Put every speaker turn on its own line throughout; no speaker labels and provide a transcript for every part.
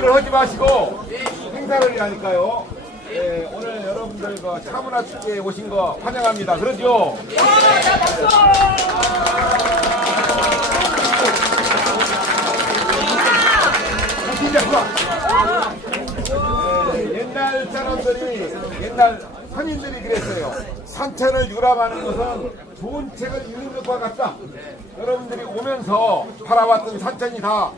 자, 얘기를 하지 마시고 행사를 하니까요. 예, 오늘 여러분들 그 차문화 축제에 오신 거 환영합니다.
박수.
진짜 좋아. 예, 옛날 사람들이 옛날 선인들이 그랬어요. 산천을 유람하는 것은 좋은 책을 읽는 것과 같다. 여러분들이 오면서 팔아왔던 산천이 다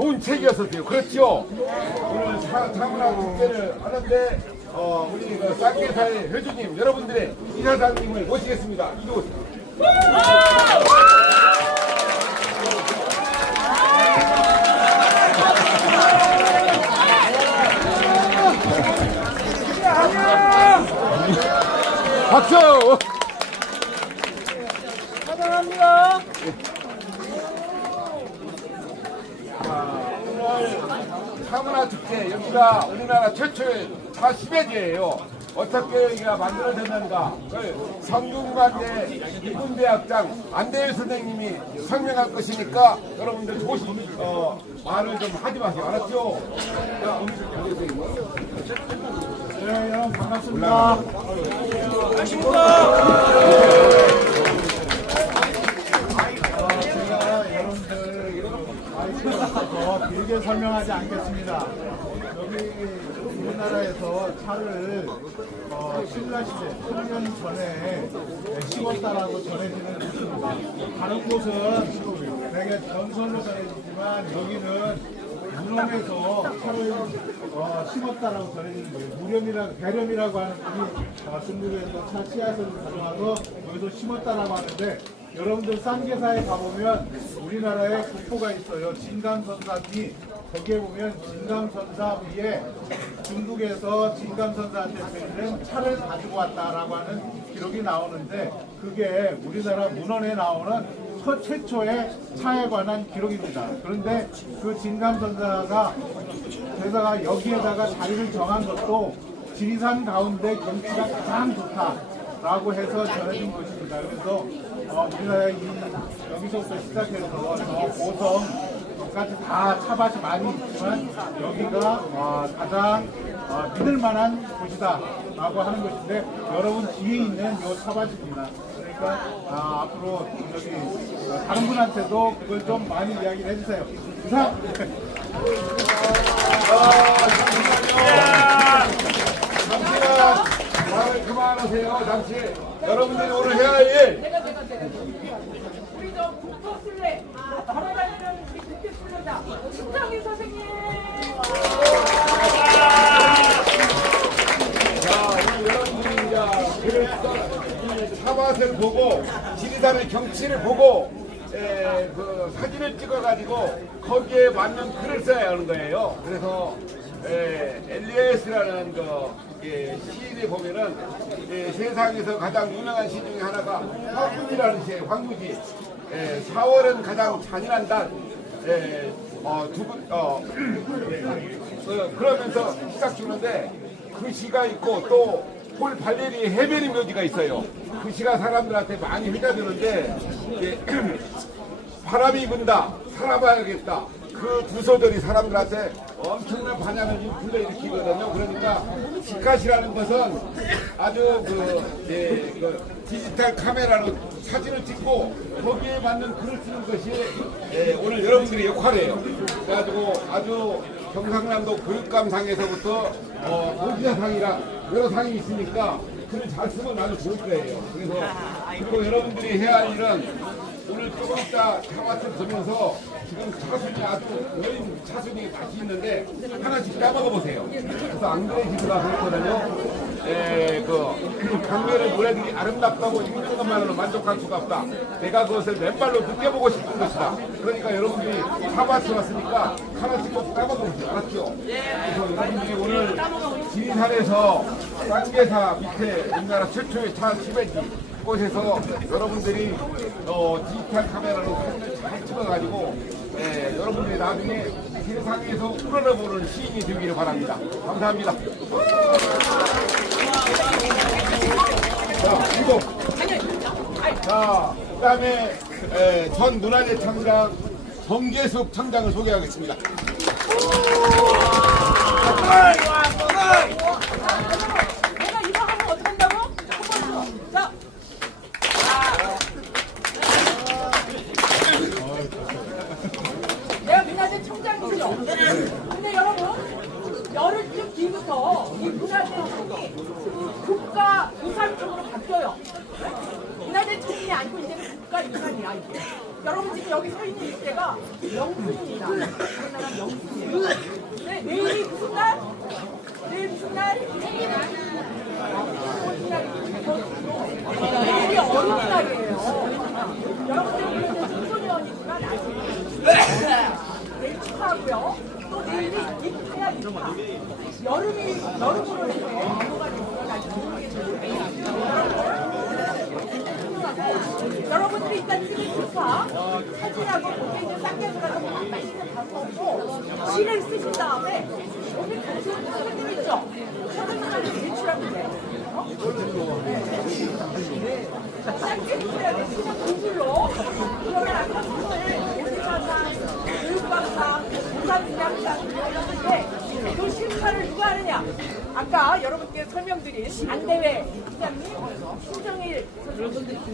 좋은 책이었었어요. 그렇죠? 오늘 차, 차문화 축제를 하는데 어, 우리 그 쌍계사의 회주님 여러분들의 이사장님을 모시겠습니다. 오세요. 박수!
사랑합니다.
오늘 차문화 축제 여기가 우리나라 최초의 차 10회제예요. 어떻게 여기가 만들어졌는가? 그걸 성균관대 이군대학장 안대일 선생님이 설명할 것이니까 여러분들 조심 어, 말을 좀 하지 마세요. 알았죠? 자.
네, 여러분 반갑습니다. 제가 마이크에서 길게 설명하지 않겠습니다. 여기 우리나라에서 차를 어, 신라 시대 3년 전에 심었다라고 전해지는 곳입니다. 다른 곳은 되게 전설로 전해지지만 여기는 문헌에서 차를 어, 심었다라고 전해지는 거예요. 무렴이라 배렴이라고 하는 분이 어, 중국에서 차 씨앗을 가져와서 여기서 심었다라고 하는데 여러분들 쌍계사에 가보면 우리나라에 국보가 있어요. 진감선사비 거기에 보면 진감선사 위에 중국에서 진감선사한테 드리는 차를 가지고 왔다라고 하는 기록이 나오는데 그게 우리나라 문헌에 나오는 첫 최초의 차에 관한 기록입니다. 그런데 그 진감선사가 대사가 여기에다가 자리를 정한 것도 지리산 가운데 경치가 가장 좋다라고 해서 전해진 것입니다. 그래서 어, 이 여기서부터 시작해서 저 고성까지 다 차밭이 많이 있지만 여기가 어, 가장 어, 믿을 만한 곳이다라고 하는 것인데 여러분 뒤에 있는 이 차밭입니다. 그러니까 아, 앞으로 여기 어, 다른 분한테도 그걸 좀 많이 이야기를 해주세요. 이상.
잠시만 말을 그만하세요. 잠시 여러분들이 오늘 해야 할 일.
우리 저 국토 술래 걸어다니는 우리 국토 술래다. 신정희 선생님.
사밭을 보고 지리산의 경치를 보고 에, 그 사진을 찍어가지고 거기에 맞는 글을 써야 하는 거예요. 그래서 에, 엘리에스라는 그 예, 시인에 보면은 예, 세상에서 가장 유명한 시 중에 하나가 황구지라는 시예요. 황구지. 예, 4월은 가장 잔인한 달. 예, 어, 두 분 어, 예, 어, 그러면서 시작 주는데 그 시가 있고 또폴 발레리 해변의 묘지가 있어요. 그 시가 사람들한테 많이 회자되는데 예, 바람이 분다 살아봐야겠다. 그 두 소절이 사람들한테 엄청난 반향을 지금 불러일으키거든요. 그러니까 직가시라는 것은 아주 그, 예, 그 디지털 카메라로 사진을 찍고 거기에 맞는 글을 쓰는 것이 예, 오늘 여러분들의 역할이에요. 그래가지고 아주 경상남도 교육감상에서부터 어, 도지사상이랑 여러 상이 있으니까 글을 잘 쓰면 아주 좋을 거예요. 그래서 그리고 여러분들이 해야 할 일은 오늘 조금 있다 차밭을 보면서 지금 차순이 아주 여인 차순이 맛이 있는데 하나씩 따먹어 보세요. 그래서 안 그래지가 그렇거든요. 에, 그 강매를 노래들이 아름답다고 읽는 것만으로 만족할 수가 없다. 내가 그것을 맨발로 느껴보고 싶은 것이다. 그러니까 여러분들이 차밭에 왔으니까 하나씩 꼭 따먹어 보세요. 알았죠? 그래서 여러분들이 오늘 지리산에서 쌍계사 밑에 우리나라 최초의 차 10회지 곳에서 여러분들이 어, 디지털 카메라로 사진을 잘 찍어가지고 예, 여러분들이 나중에 세상에서 우러러보는 시인이 되기를 바랍니다. 감사합니다. 자, 그리고 자, 그 다음에 에, 전 문화재 청장 정계숙 청장을 소개하겠습니다.
내가 이거 하면 어떻게 한다고? 한번 더. 자. 내가 문화재 총장이죠. 근데 여러분, 열흘쯤 뒤부터 이 문화재 총이 그 국가 유산청으로 바뀌어요. 네? 문화재 총이 아니고 이제는 국가 유산이야. 이게. 여러분 지금 여기 서 있는 이때가 명순입니다. 우리나라 명순이에요. 네, 내일이 무슨 날? 내일 무슨 날? 내일이 어린이날이에요. 여러분들 그래도 청소년이지만 아직 내일 축하하고요. 또 내일이 입하야 입하. 여름이 여름으로 이렇게 넘어가는 건 아직 모르겠는데 여러분들이 일단 찍은 축하 사진하고 거기에 쌍게 들어가서 맛있는 밥 먹고 시를 쓰신 다음에 여기 같이 선생님 있죠? 선생님한테 제출하면 돼. 어? 돼. 그냥 구글로. 그러면 아까 오늘 오디사상, 교육박상, 부산대학상 이렇게 그 심사를 누가 하느냐? 아까 여러분께 설명드린 안대회 부장님, 신정일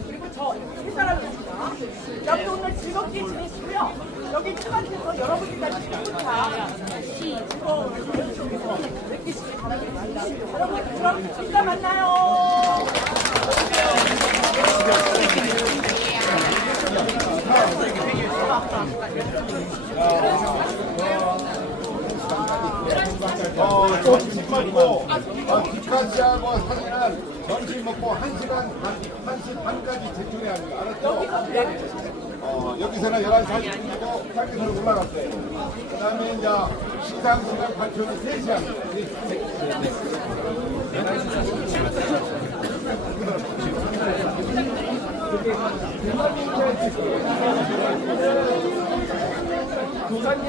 그리고 저 세 사람입니다. 여러분 오늘 즐겁게 지내시고요. 여기 팀한테서 여러분들과 친구차 즐거운 여행 속에서 느끼시길 바랍니다. 여러분 그럼 이따 만나요.
어, 점심 먹고 어, 기카씨하고 사진은 점심 먹고 1시간 반, 1시 반까지 제출해야 합니다. 알았죠? 어, 여기서는 11시 30분이고 사기서는 올라갔어요. 그 다음에 이제 시상 시간 발표는 3시 합니다.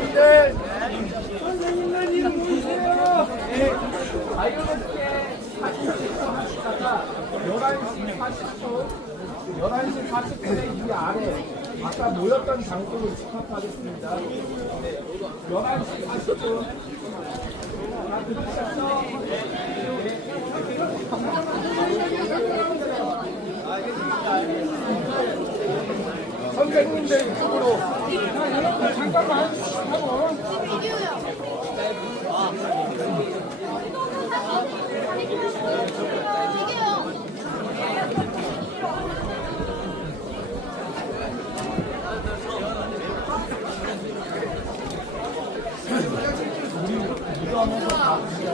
이름 보세요. 네. 자유롭게 하시다가 11시 40분, 11시 40분에 이 아래 아까 모였던 장소로 집합하겠습니다. 네. 11시 40분. 다 들으셨죠? 선생님들 이쪽으로 잠깐만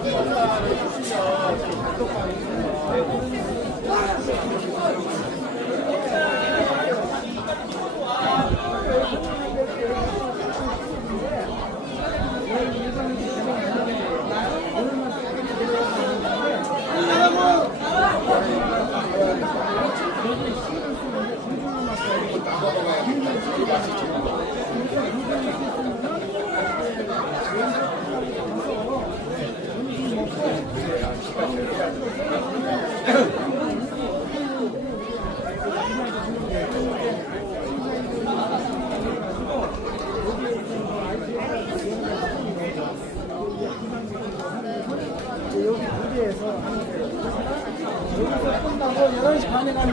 Thank you.
그래서 저희가 수업방을 아니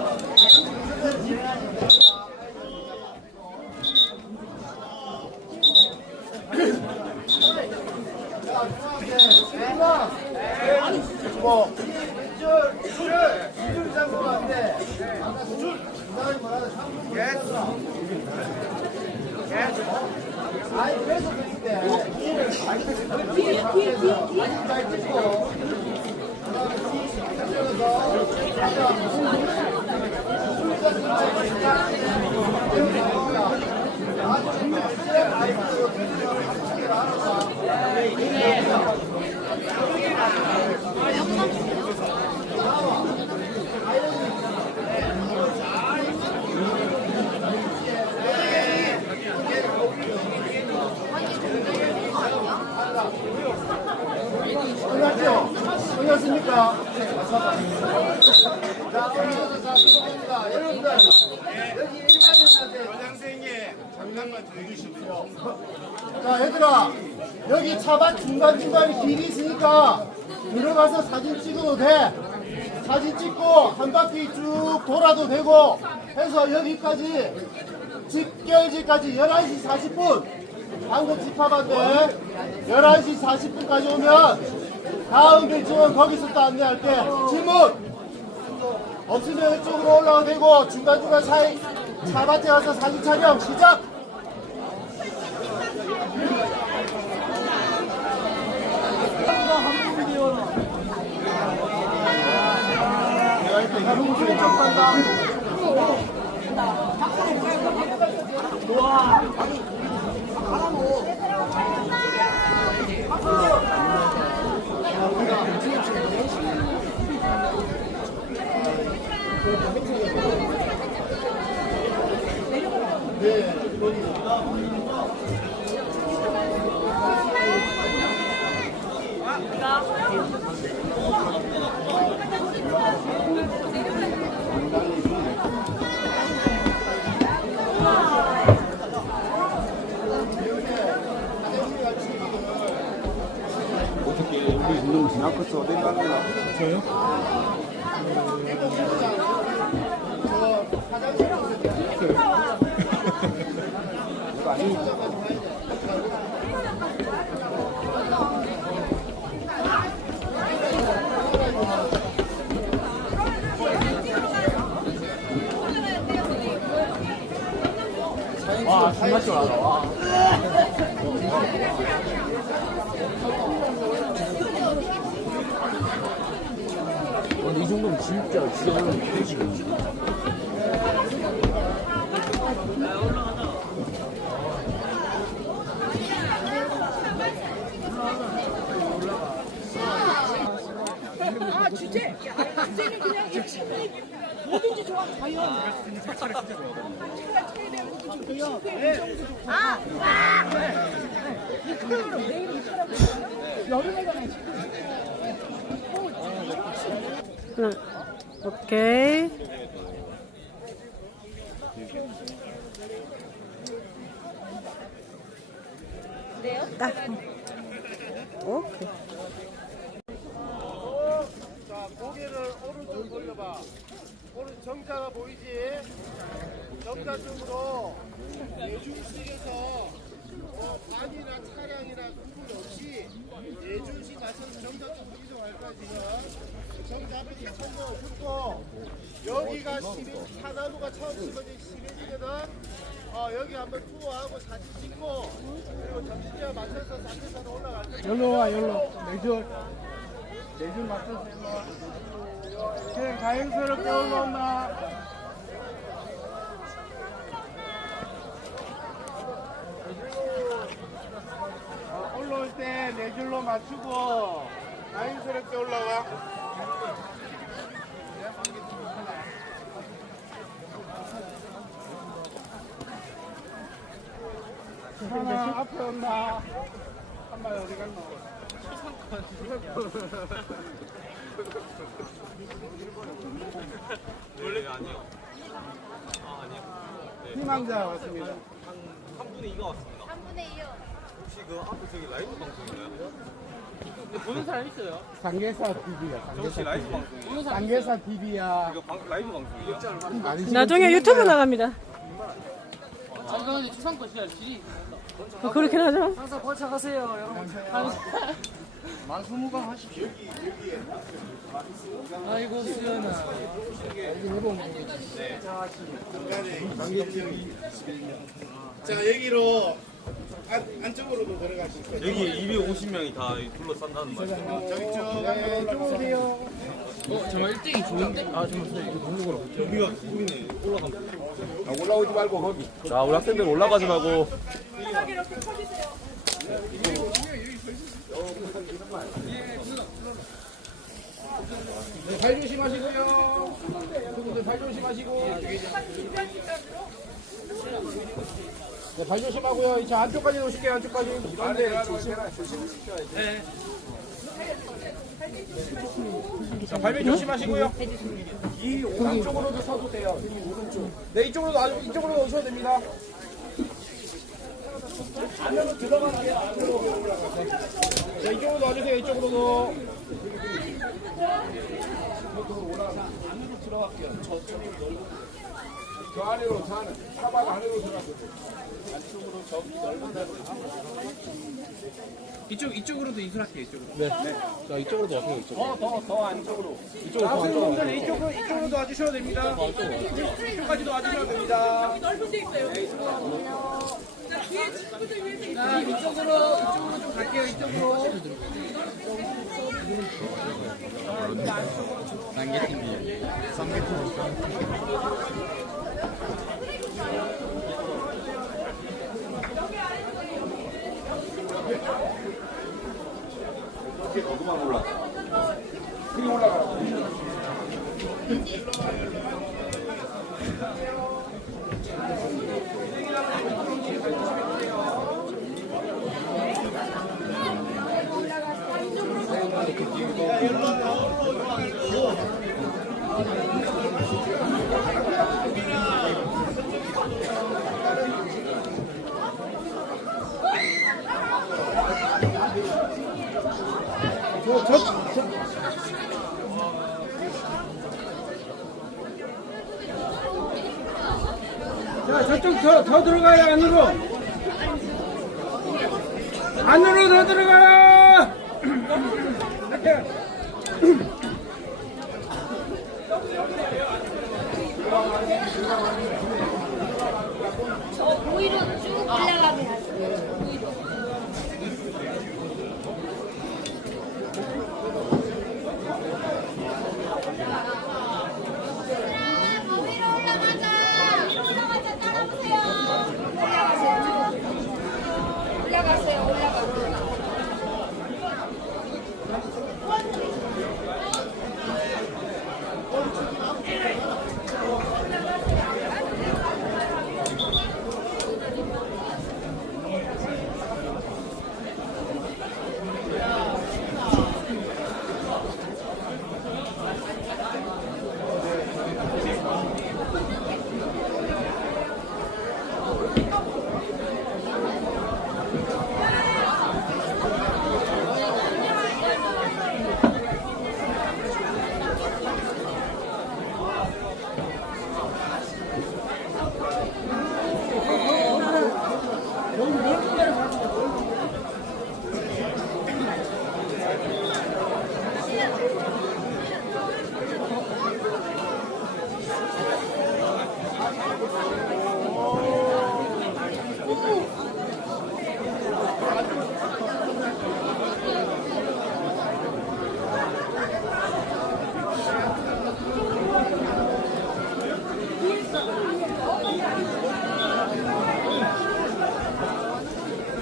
뭐 2줄 2줄 2줄 잡고 안돼 아까 2줄 나는 뭐야? 3분 예스 아이 그래서 그때 뒤를 아니 잘 찍고 아주 자, 여기 얘들아 여기 차밭 중간중간에 길이 있으니까 들어가서 사진 찍어도 돼. 사진 찍고 한 바퀴 쭉 돌아도 되고 해서 여기까지 집결지까지 11시 40분. 방금 집합한데 11시 40분까지 오면 다음 일정은 거기서 또 안내할게. 질문! 없으면 이쪽으로 올라가도 되고 중간중간 사이 차밭에 가서 사진 촬영 시작 아, 감사합니다. 가동수에 접한다. 와, 정말 시원하다. 와.
근데 이 정도면 진짜.
아 주제 주제는 그냥 핵심이 뭐든지 좋아 과연 아, 여름에 가면
하나, 오케이. 딱. 오케이.
자, 고개를 오른쪽 돌려봐. 오른 정자가 보이지? 정자 쪽으로 예중식에서 뭐 반이나 차량이나 구분 없이 예중식 맞춰서 정자 쪽으로 이동할 거야 지금. 정자 앞에 천거 붙고 여기가 시민 하나무가 처음 심어진 시민이거든. 어, 여기 한번 투어하고 사진 찍고 그리고 점심때 맞춰서 산에서 올라갈 거야. 여기로 와, 여기로. 내줄. 내줄 맞춰서 일로 와. 그냥 자연스럽게 올라온다. 어, 올라올 때 네 줄로 맞추고 자연스럽게 올라와. 하나 앞에 온다. 한 마리 어디 갔노? 희망자 왔습니다.
한 분의 2가 왔습니다. 한 분의 2요. 혹시 그 앞에 저기 라이브 방송인가요? 보는 사람 있어요?
상계사 TV야.
저 혹시 라이브 방송이에요?
상계사 TV야.
이거 방, 라이브 방송이에요?
나중에 유튜브 나갑니다. 어, 그렇긴 하죠.
항상 번창하세요, 여러분. 아이고 수연아.
자 여기로 안, 안쪽으로도 있어요.
여기 250명이 다 둘러싼다는 말이죠.
저기 쭉 이쪽으로 오세요.
어 정말 1등이 좋은데? 아 정말 이거 공격으로.
여기가 보이네. 올라가면.
아, 올라오지 말고 거기.
자, 우리 학생들 올라가지 말고.
바닥에 이렇게 펴주세요.
네, 발 조심하시고요. 그분들 발 조심하시고. 네, 발 조심하고요. 자 안쪽까지 놓으실게요. 안쪽까지. 네. 자 발밑 조심하시고요. 이 오른쪽으로도 서도 돼요. 이 오른쪽. 네 이쪽으로도 아주 이쪽으로 오셔도 됩니다. 안으로 들어가세요. 안으로. 네 이쪽으로도 와주세요. 이쪽으로도.
저 안으로 저 안에 사방 안으로 들어가서.
이쪽 이쪽으로도 인수할게요. 이쪽으로. 네. 자 이쪽으로도 와세요. 이쪽. 더더 안쪽으로. 이쪽으로 더 안쪽으로. 이쪽으로 이쪽으로도 와주셔도 됩니다. 이쪽까지도 와주셔도 됩니다.
넓은 데 있어요. 자, 친구들 위해서
자 이쪽으로 이쪽으로 좀 갈게요. 이쪽으로.
그냥
자 저쪽 더, 더 들어가요 안으로. 안으로 더 들어가요. hágase